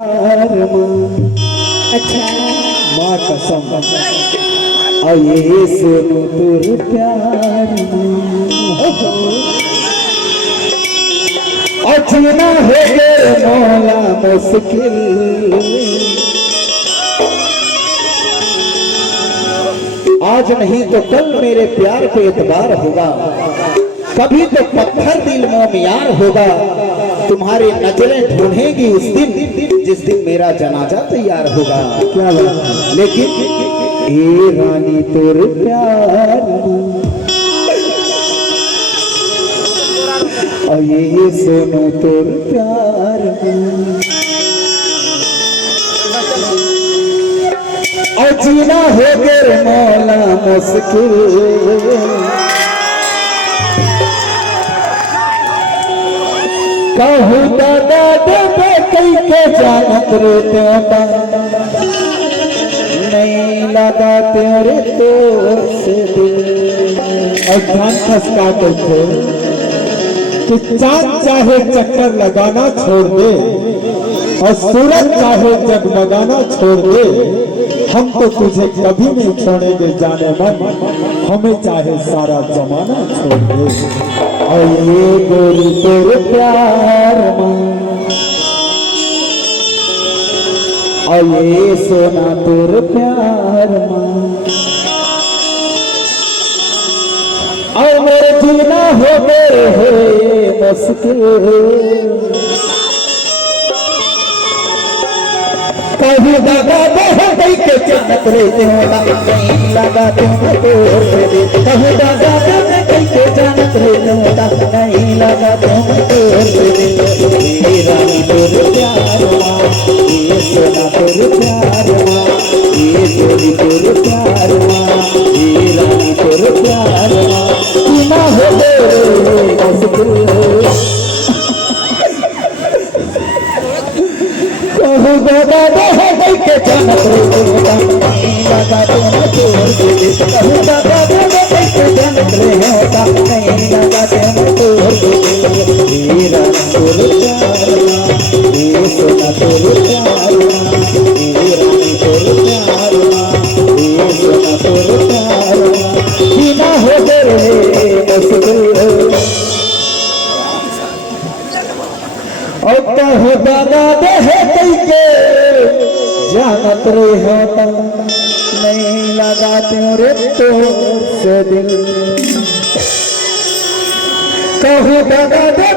अच्छा माँ कसम और ये सुनो तुर प्यार अचना है मौला मुश्किल आज नहीं तो कल मेरे प्यार पे एतबार होगा, कभी तो पत्थर दिल मोमियार होगा। तुम्हारी नजरें ढूंढेंगी उस दिन जिस दिन मेरा जनाजा तैयार होगा। क्या बात, लेकिन ए रानी तोर प्यार और ये सुनो तोर प्यार और जीना हो गए मौला मुश्किल। कहू दादा देवे कई के जानत रे त्यों नहीं लगा तेरे तो से दिल। और ध्यान खसका करते कि चांद चाहे चक्कर लगाना छोड़ दे और सूरज चाहे जगमगाना छोड़ दे, हम तो तुझे कभी नहीं छोड़ेंगे जाने मन, हमें चाहे सारा जमाना छोड़ दे। और ये गोरी तेरे प्यार और ये सोना तेरे प्यार और मेरे जीना हो गए है मुश्किल। कभी लगा दे के जानत रहते होगा नहीं लगा तुम्हें तोड़ दे। कभी लगा दे के जानत रहते होगा नहीं लगा तुम्हें तोड़ दे। ये रानी तोर प्यार ये सोना तोर प्यार ये जोड़ी तोर प्यार ये रानी तोर प्यार ना हो गए मुश्किल। कहू दादा दे के जानत रहते लगा तुम्हें तोड़ दे। कहू दादा दे के जानत रहता नहीं लगा तुम्हें तोड़ दे। ये रानी तोर प्यार ये सोना तोर प्यार ये रानी तोर प्यार ये सोना तोर प्यार बिना हो गए मुश्किल। और कहू दादा दे के जानत रे होता नहीं लगा तेरे तो से दिल। कहू दादा दे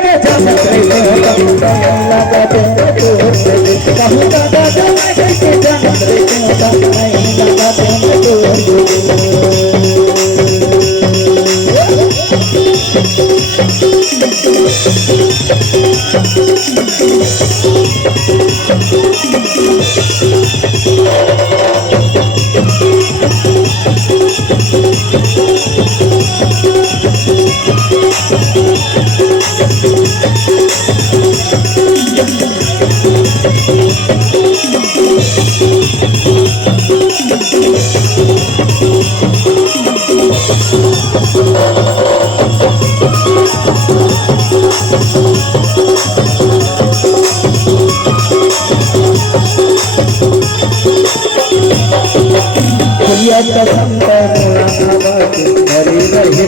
के जानत रे होता नहीं लगा तेरे तो से दिल। कहू दादा दे के जानत रे होता नहीं लगा तेरे तो से कसम हरे रहे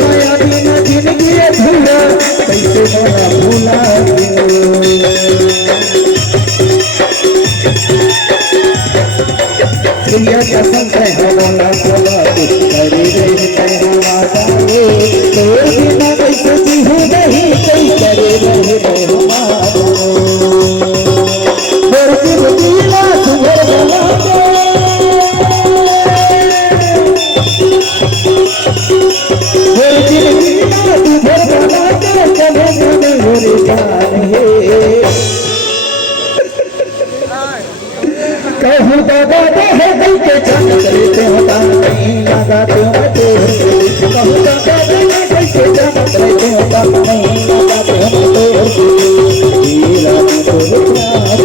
माया बिना जिंदगी अधूरा कैसे मोरा भूला प्रिया कसम हमारा बोला हरे रहे तोर बिना कैसे जीहू नहीं कई करे रहे कहू दादा दे के जानत रहते होता नहीं लगा तुम्हें तोड़ दे। कहू दादा दे के जानत रहते होता नहीं लगा तुम्हें तोड़ दे। ये रानी तोर प्यार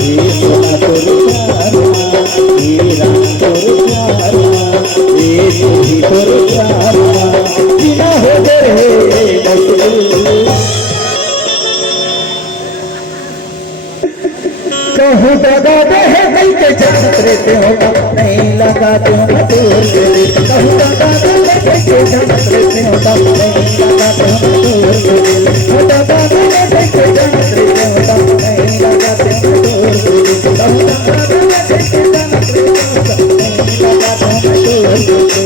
ये सोना तोर प्यार ये रानी तोर प्यार ये जोड़ी तोर प्यार बिना हो गए मुश्किल। कहूँ दगा दे है कई के जानत रहते होगा नहीं लगा तुम दूर से दे कहूँ दगा दे है कई के जानत रहते होगा नहीं लगा तुम दूर से दे दगा दे है कई के जानत रहते होगा नहीं लगा तुम दूर से दे कहूँ दगा दे है कई के जानत रहते होगा नहीं लगा तुम दूर से